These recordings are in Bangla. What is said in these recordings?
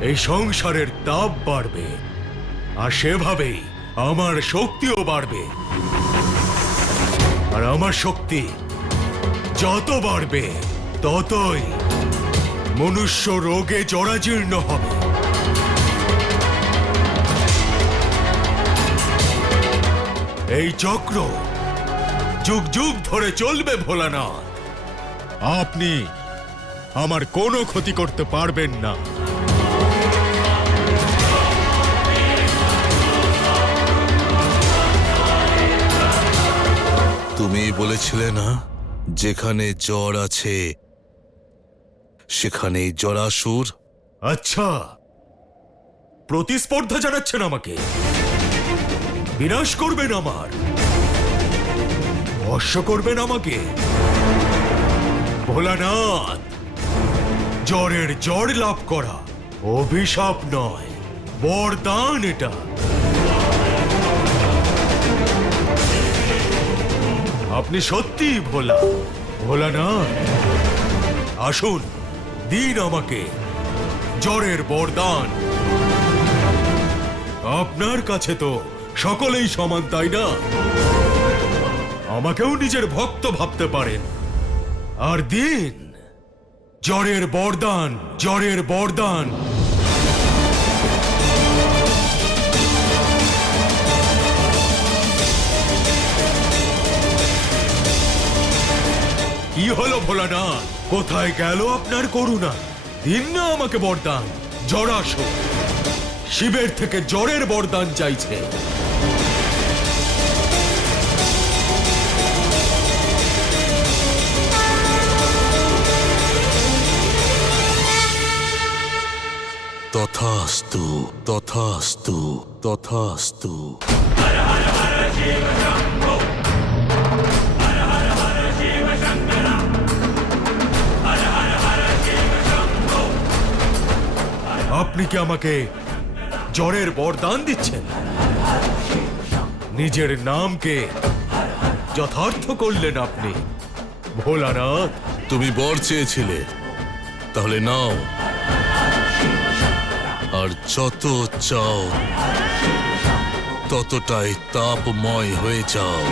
এই সংসারের তাপ বাড়বে, আর সেভাবেই আমার শক্তিও বাড়বে। আর আমার শক্তি যত বাড়বে ততই মনুষ্য রোগে জরাজীর্ণ হবে। এই চক্র যুগ যুগ ধরে চলবে ভোলানাথ। আপনি আমার কোনো ক্ষতি করতে পারবেন না। তুমি বলেছিলে না, যেখানে জ্বর আছে সেখানেই জরাসুর। আচ্ছা, প্রতিস্পর্ধা জানাচ্ছেন আমাকে? বিনাশ করবেন আমার, বর্ষ করবেন আমাকে? ভোলানাথ, জ্বরের জ্বর লাভ করা অভিশাপ নয়, বরদান এটা। আপনি সত্যি ভোলানাথ, আসুন দিন আমাকে জ্বরের বরদান। আপনার কাছে তো সকলেই সমান, তাই না? আমাকেও নিজের ভক্ত ভাবতে পারেন। আর দিন জ্বরের বরদান, জ্বরের বরদান। কি হলো ভোলানাথ, কোথায় গেল আপনার করুণা? দিন না আমাকে বরদান। জরাসুর শিবের থেকে জ্বরের বরদান চাইছে। তথাস্তু, তথাস্তু, তথাস্তু। আপনি কি আমাকে জ্বরের বরদান দিচ্ছেন? নিজের নামকে যথার্থ করলেন আপনি ভোলানাথ। তুমি বর চেয়েছিলে, তাহলে নাও। আর যত চাও ততটাই তাপময় হয়ে যাও।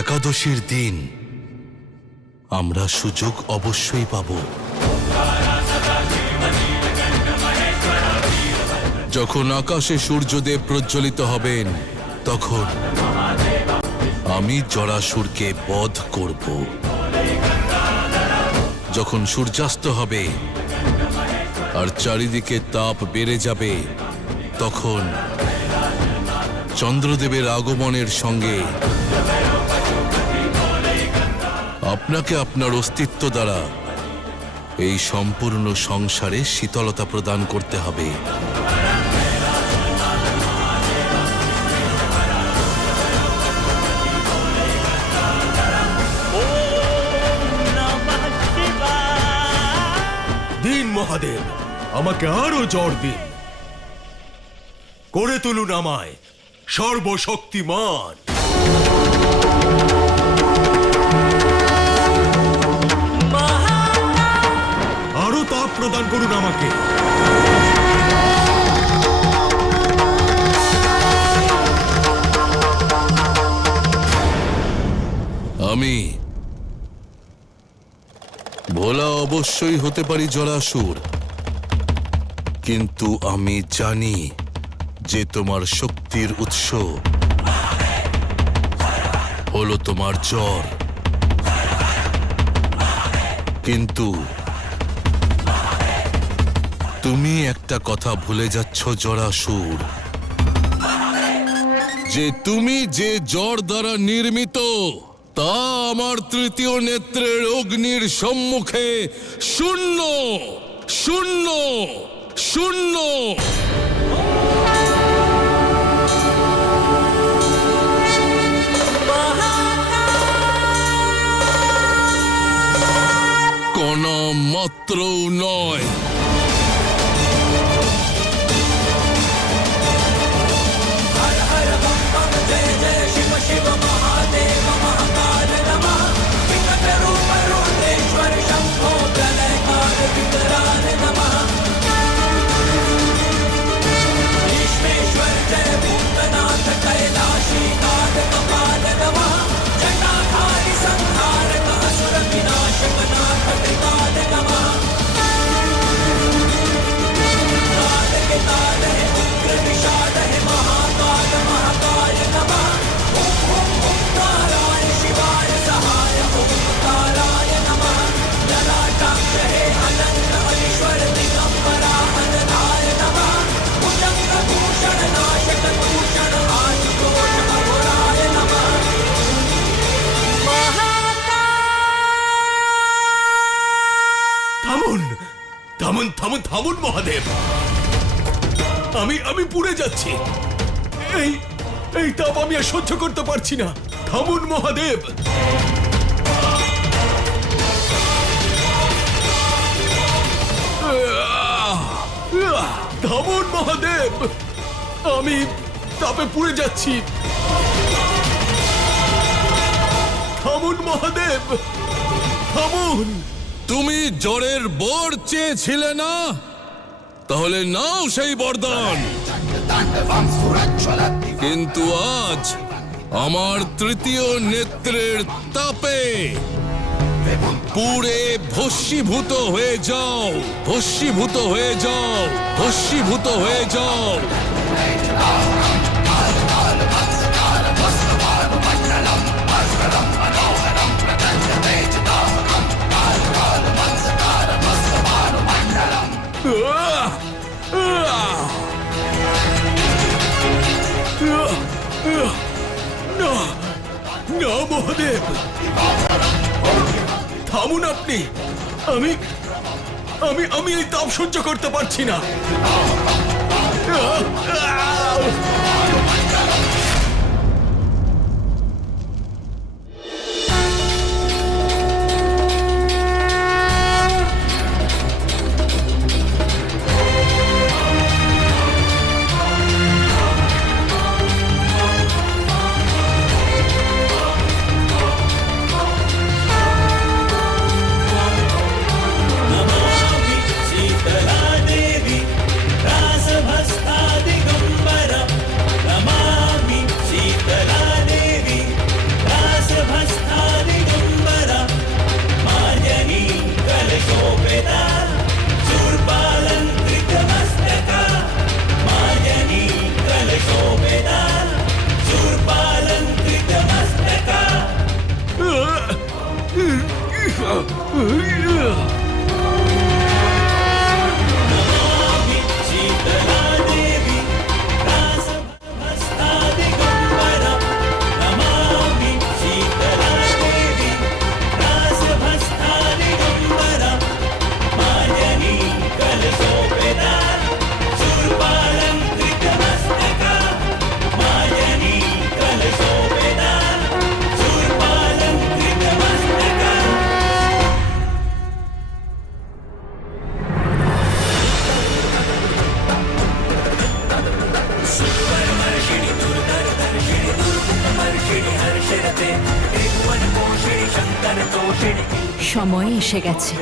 একাদশীর দিন আমরা সুযোগ অবশ্যই পাব। যখন আকাশে সূর্যদেব প্রজ্বলিত হবেন, তখন আমি জরাসুরকে বধ করব। যখন সূর্যাস্ত হবে আর চারিদিকে তাপ বেড়ে যাবে, তখন চন্দ্রদেবের আগমনের সঙ্গে আপনাকে আপনার অস্তিত্ব দ্বারা এই সম্পূর্ণ সংসারে শীতলতা প্রদান করতে হবে। দিন মহাদেব, আমাকে আরো জ্বর দিন। করে তুলুন আমায় সর্বশক্তিমান। আরো তাপ প্রদান করুন আমাকে। আমি ভোলা অবশ্যই হতে পারি জরাসুর, কিন্তু আমি জানি যে তোমার শক্তির উৎস হলো তোমার জ্বর। কিন্তু তুমি একটা কথা ভুলে যাচ্ছ জরাসুর, যে তুমি যে জ্বর দ্বারা নির্মিত তা আমার তৃতীয় নেত্রের অগ্নির সম্মুখে শূন্য, শূন্য, শূন্য। কণা মাত্রও নয়। থামুন, থামুন, থামুন, থামুন মহাদেব। আমি পুড়ে যাচ্ছি। এই এই তাপ আমি আর সহ্য করতে পারছি না। থামুন মহাদেব। থামুন মহাদেব, আমি তাপে পুড়ে যাচ্ছি। থামুন মহাদেব, থামুন। তুমি জ্বরের বর চেয়েছিলে না? তাহলে নাও সেই বরদান। কিন্তু আজ আমার তৃতীয় নেত্রের তাপে পুড়ে ভস্মীভূত হয়ে যাও, ভস্মীভূত হয়ে যাও, ভস্মীভূত হয়ে যাও। না, না মহাদেব, থামুন আপনি। আমি আমি আমি এই তাপ সহ্য করতে পারছি না। সময় এসে গেছে।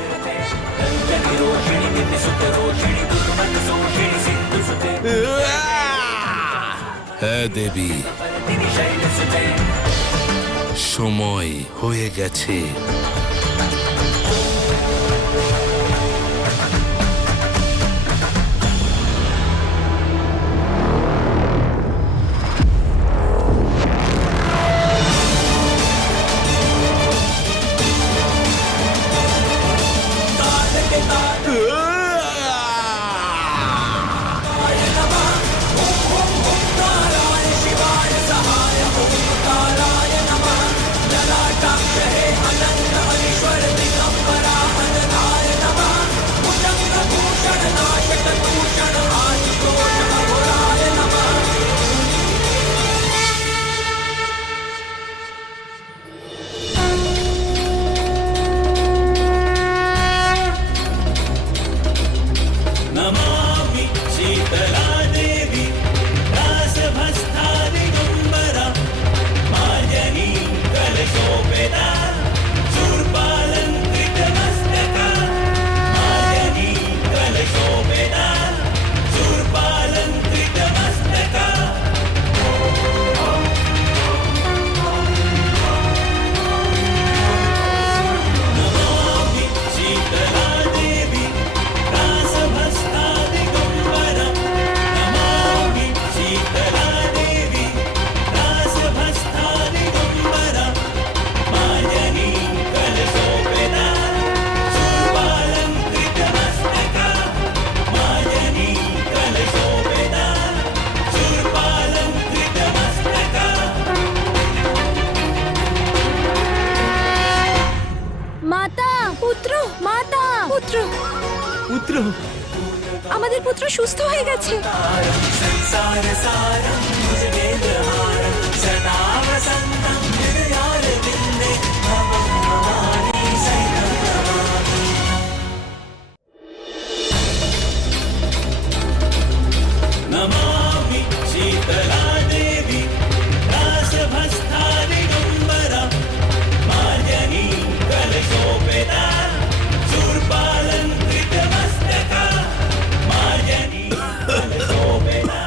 হ্যাঁ দেবী, সময় হয়ে গেছে। नमामि शीतला देवी दासभस्था दिगम्बरा मार्जनी कलशोपेता शूर्पालङ्कृतमस्तका मार्जनी कलशोपेता शूर्पालङ्कृतमस्तका नमामि शीतला देवी दासभस्था दिगम्बरा नमामि शीतला देवी दासभस्था दिगम्बरा मार्जनी कलशोपेता शूर्पालङ्कृतमस्तका मार्जनी कलशोपेता शूर्पालङ्कृतमस्तका মাতা পুত্র মাতা পুত্র পুত্র, আমাদের পুত্র সুস্থ হয়ে গেছে। संसारसारं भुजगेन्द्रहारं सदा वसन्तं हृदयारविन्दे भवं भवानी सहितं नमामि। नमामि शीतला देवी दासभस्था दिगम्बरा मार्जनी कलशोपेता शूर्पालङ्कृतमस्तका मार्जनी कलशोपेता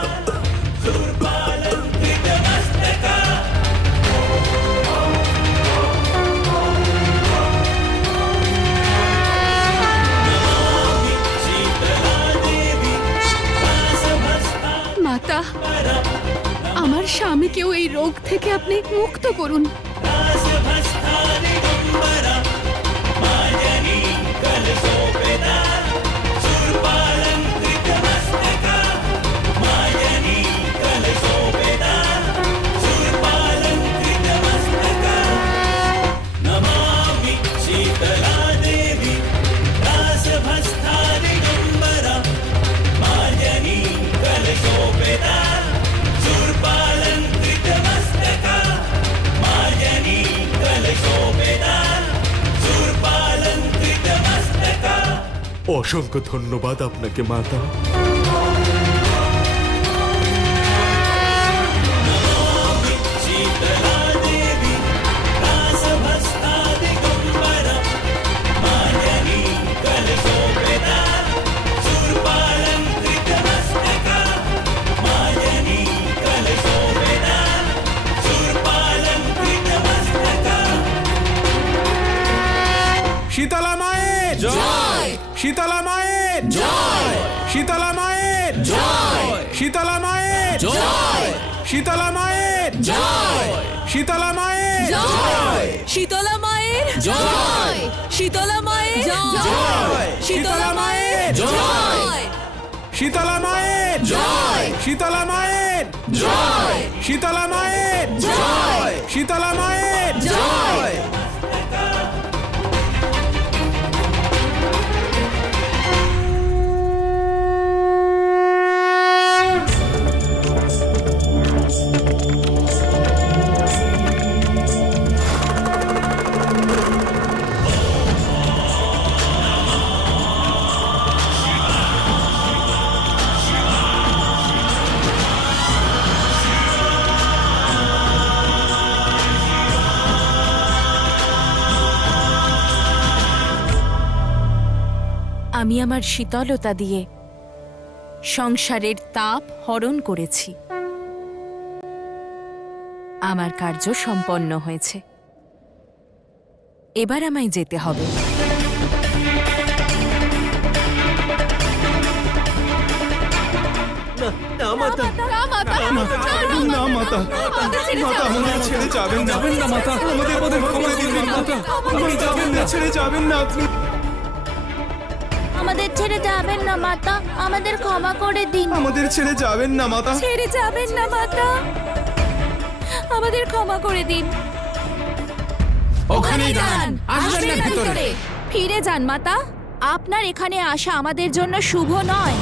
शूर्पालङ्कृतमस्तका नमामि शीतला देवी दासभस्था মাতা আমার স্বামীকেও এই রোগ থেকে আপনি মুক্ত করুন। दासभस्था दिगम्बरा मार्जनी कलशोपेता शूर्पालङ्कृतमस्तका मार्जनी कलशोपेता शूर्पालङ्कृतमस्तका नमामि शीतला देवी दासभस्था दिगम्बरा मार्जनी कलशोपेता शूर्पालङ्कृतमस्तका मार्जनी कलशोपेता शूर्पालङ्कृतमस्तका অসংখ্য ধন্যবাদ আপনাকে মাতা। नमामि शीतला देवी दासभस्था दिगम्बरा मार्जनी कलशोपेता शूर्पालङ्कृतमस्तका मार्जनी कलशोपेता शूर्पालङ्कृतमस्तका শীতলা মায়ের জয়, শীতলা মায়ের জয়, শীতলা মায়ের জয়, শীতলা মায়ের জয়, শীতলা মায়ের জয়, শীতলা মায়ের জয়, শীতলা মায়ের জয়, শীতলা মায়ের জয়, শীতলা মায়ের জয়, শীতলা মায়ের জয়, শীতলা মায়ের জয়, শীতলা মায়ের জয়, শীতলা মায়ের জয়। আমি আমার শীতলতা দিয়ে সংসারের তাপ হরণ করেছি। আমার কার্য সম্পন্ন হয়েছে। এবার আমায় যেতে হবে। না মাতা, না মাতা, মাতা আমাদের ছেড়ে যাবেন না মাতা, আমাদের ক্ষমা দিন মাতা, আপনি যাবেন না, ছেড়ে যাবেন না আপনি। আমাদের ছেড়ে যাবেন না মাতা, আমাদের ক্ষমা করে দিন। আমাদের ছেড়ে যাবেন না মাতা। ছেড়ে যাবেন না মাতা, আমাদের ক্ষমা করে দিন। ওখানেই দাঁড়ান, আসবেন না ভিতরে। ফিরে যান মাতা, আপনার এখানে আসা আমাদের জন্য শুভ নয়।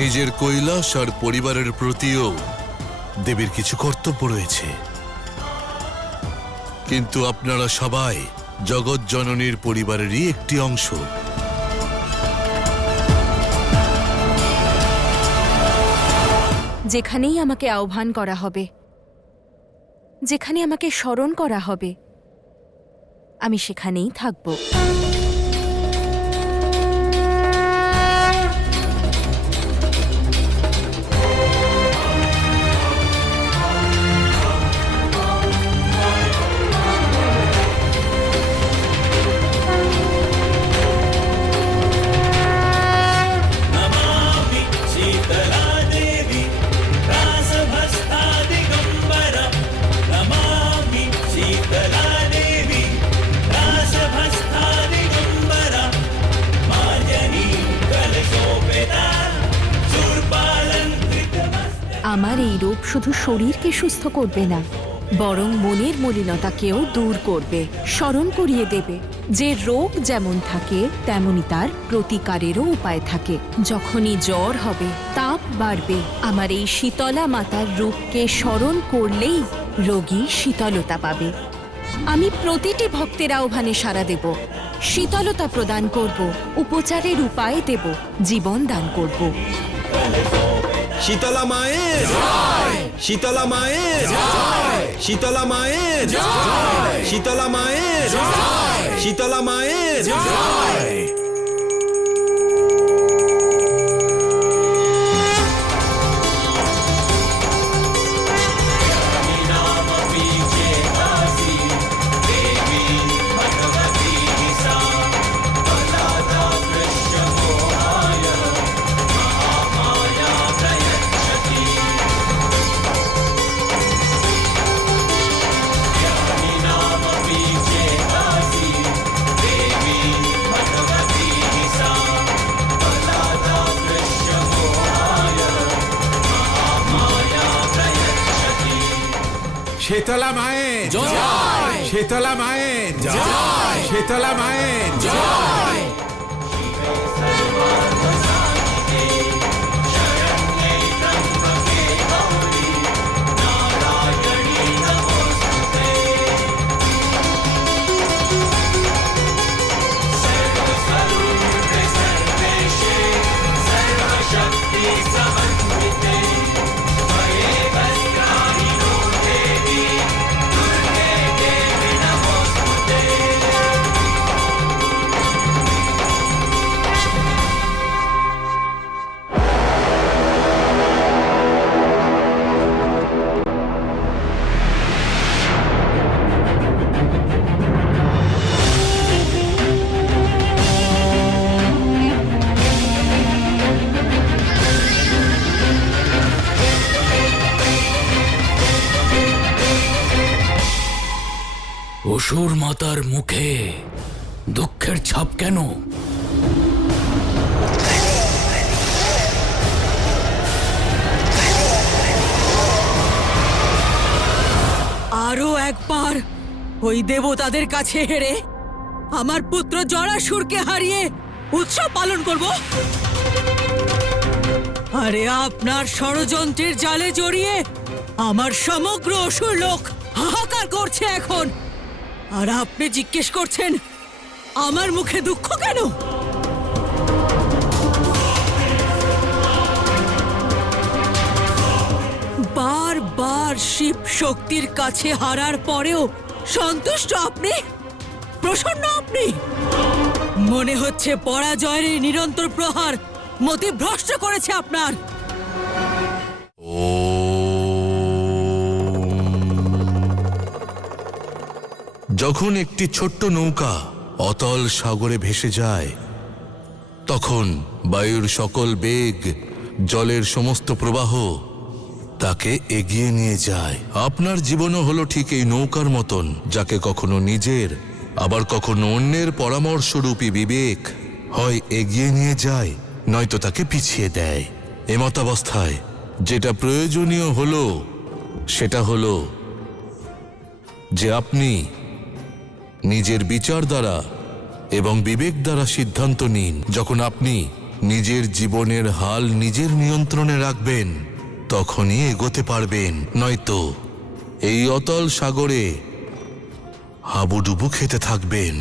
নিজের কৈলাস আর পরিবারের প্রতিও দেবীর কিছু কর্তব্য রয়েছে, কিন্তু আপনারা সবাই জগৎ জননীর পরিবারেরই একটি অংশ। যেখানেই আমাকে আহ্বান করা হবে, যেখানে আমাকে স্মরণ করা হবে, আমি সেখানেই থাকব। नमामि शीतला देवी रासभस्ता दिगम्बरा नमामि शीतला देवी रासभस्ता दिगम्बरा मार्जनी कलशोपेता शूर्पालङ्कृतमस्तके। আমার এই রূপ শুধু শরীরকে সুস্থ করবে না, বরং মনের মলিনতাকেও দূর করবে, স্মরণ করিয়ে দেবে যে রোগ যেমন থাকে তেমনি তার প্রতিকারেরও উপায় থাকে। যখনই জ্বর হবে, তাপ বাড়বে, আমার এই শীতলা মাতার রূপকে স্মরণ করলেই রোগী শীতলতা পাবে। আমি প্রতিটি ভক্তের আহ্বানে সাড়া দেব, শীতলতা প্রদান করব, উপচারের উপায় দেব, জীবন দান করব। শীতলা মায়ের জয়, শীতলা মায়ের জয়, শীতলা মায়ের জয়, শীতলা মায়ের জয়, শীতলা মায়ের জয়। শীতলা মায়ের জয়, শীতলা মায়ের জয়, শীতলা মায়ের জয়। অসুর মাতার মুখে দুঃখের ছাপ কেন? আরো একবার ওই দেবতাদের কাছে হেরে আমার পুত্র জরাসুরকে হারিয়ে উৎসব পালন করব। আরে আপনার ষড়যন্ত্রের জালে জড়িয়ে আমার সমগ্র অসুর লোক হাহাকার করছে এখন, আর আপনি জিজ্ঞেস করছেন আমার মুখে দুঃখ কেন? বারবার শিব শক্তির কাছে হারার পরেও সন্তুষ্ট আপনি, প্রসন্ন আপনি। মনে হচ্ছে পরাজয়ের এই নিরন্তর প্রহার মতিভ্রষ্ট করেছে আপনার। যখন একটি ছোট্ট নৌকা অতল সাগরে ভেসে যায়, তখন বায়ুর সকল বেগ, জলের সমস্ত প্রবাহ তাকে এগিয়ে নিয়ে যায়। আপনার জীবনও হলো ঠিক এই নৌকার মতন, যাকে কখনো নিজের আবার কখনো অন্যের পরামর্শরূপী বিবেক হয় এগিয়ে নিয়ে যায়, নয়তো তাকে পিছিয়ে দেয়। এমতাবস্থায় যেটা প্রয়োজনীয় হলো সেটা হলো যে আপনি নিজের বিচার দ্বারা এবং বিবেক দ্বারা সিদ্ধান্ত নিন। যখন আপনি নিজের জীবনের হাল নিজের নিয়ন্ত্রণে রাখবেন, তখনই এগোতে পারবেন, নয়তো এই অতল সাগরে হাবুডুবু খেতে থাকবেন।